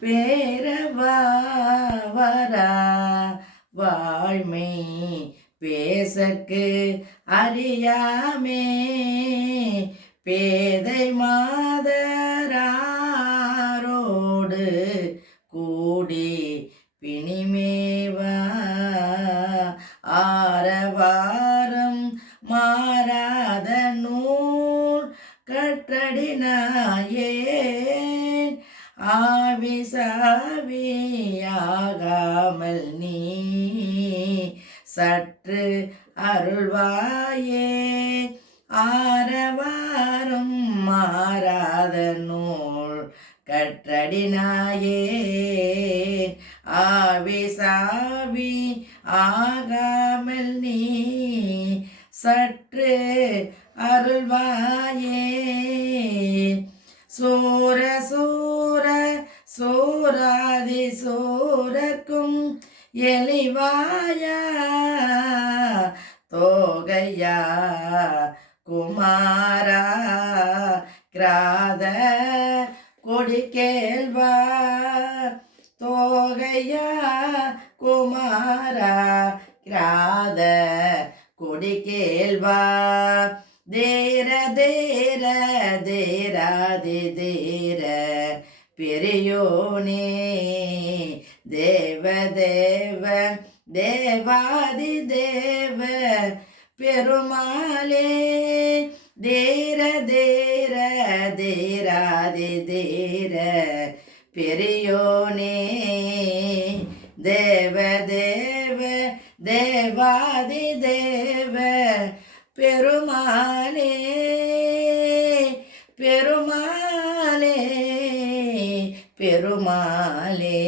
பேரவா வரா வாழ்மை பேசற்கு அறியாமே பேதை மாதராரோடு கூடி பிணிமேவா ஆரவாரம் மாறாத நூல் கற்றடினாயேன் ஆவிசாவியாகாமல் நீ சற்று அருள்வாயே ஆரவாரம் மாறாத நூல் கற்றடினாயேன் ஆவிசாவி ஆகாமல் நீ சற்று அருள்வாயே சூர சூர சூராதி சூரக்கும் எலிவாயா தோகையா குமாரா கிராத கொடிக்கேள்வா தோகையா குமாரா கிராத கொடிக்கேள்வா தேர தேர தேராதி தேர பெரியோனே தேவ தேவ தேவாதி தேவ பெருமாளே தேர தேர தேராதி தேர பெரியோனே தேவ தேவ தேவாதி தேவ பெருமாளே பெருமாளே பெருமாளே